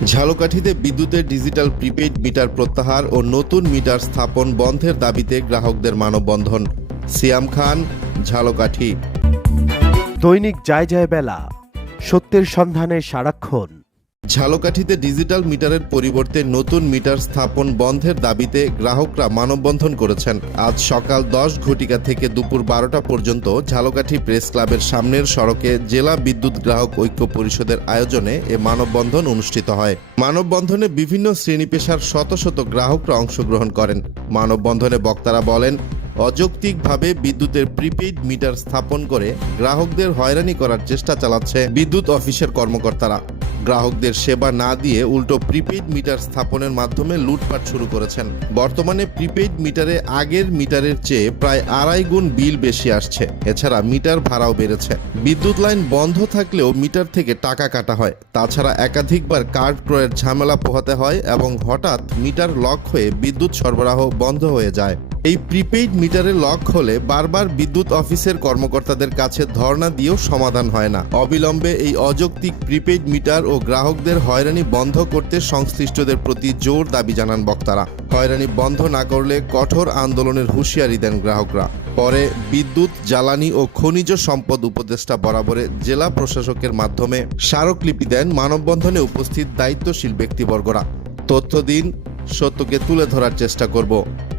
ঝালকাঠিতে বিদ্যুতের digital prepaid meter প্রত্যাহার ও নতুন মিটার স্থাপন বন্ধের দাবিতে গ্রাহকদের মানববন্ধন। সিয়াম খান, ঝালকাঠি। দৈনিক যায় যায় বেলা, সত্যের সন্ধানে সারাক্ষণ। ঝালকাঠিতে ডিজিটাল মিটারের পরিবর্তে নতুন মিটার স্থাপন বন্ধের দাবিতে গ্রাহকরা মানববন্ধন করেছেন। আজ সকাল দশ ঘটিকা থেকে দুপুর বারোটা পর্যন্ত ঝালকাঠি প্রেস ক্লাবের সামনের সড়কে জেলা বিদ্যুৎ গ্রাহক ঐক্য পরিষদের আয়োজনে এ মানববন্ধন অনুষ্ঠিত হয়। মানববন্ধনে বিভিন্ন শ্রেণি পেশার শত শত গ্রাহকরা অংশগ্রহণ করেন। মানববন্ধনে বক্তারা বলেন, অযৌক্তিকভাবে বিদ্যুতের প্রিপেইড মিটার স্থাপন করে গ্রাহকদের হয়রানি করার চেষ্টা চালাচ্ছে বিদ্যুৎ অফিসের কর্মকর্তারা। গ্রাহকদের সেবা না দিয়ে উল্টো প্রিপেইড মিটার স্থাপনের মাধ্যমে লুটপাট শুরু করেছেন। বর্তমানে প্রিপেইড মিটারে আগের মিটারের চেয়ে প্রায় আড়াই গুণ বিল বেশি আসছে। এছাড়া মিটার ভাড়াও বেড়েছে। বিদ্যুৎ লাইন বন্ধ থাকলেও মিটার থেকে টাকা কাটা হয়। তাছাড়া একাধিকবার কার্ড ক্রয়ের ঝামেলা পোহাতে হয় এবং হঠাৎ মিটার লক হয়ে বিদ্যুৎ সরবরাহ বন্ধ হয়ে যায়। এই প্রিপেইড মিটারে লক হলে বারবার বিদ্যুৎ অফিসের কর্মকর্তাদের কাছে ধর্ণা দিয়েও সমাধান হয় না। অবিলম্বে এই অযৌক্তিক প্রিপেইড মিটার ও গ্রাহকদের হয়রানি বন্ধ করতে সংশ্লিষ্টদের প্রতি জোর দাবি জানান বক্তারা। হয়রানি বন্ধ না করলে কঠোর আন্দোলনের হুঁশিয়ারি দেন গ্রাহকরা। পরে বিদ্যুৎ, জ্বালানি ও খনিজ সম্পদ উপদেষ্টা বরাবরে জেলা প্রশাসকের মাধ্যমে স্মারকলিপি দেন মানববন্ধনে উপস্থিত দায়িত্বশীল ব্যক্তিবর্গরা। তথ্য দিন সত্যকে তুলে ধরার চেষ্টা করব।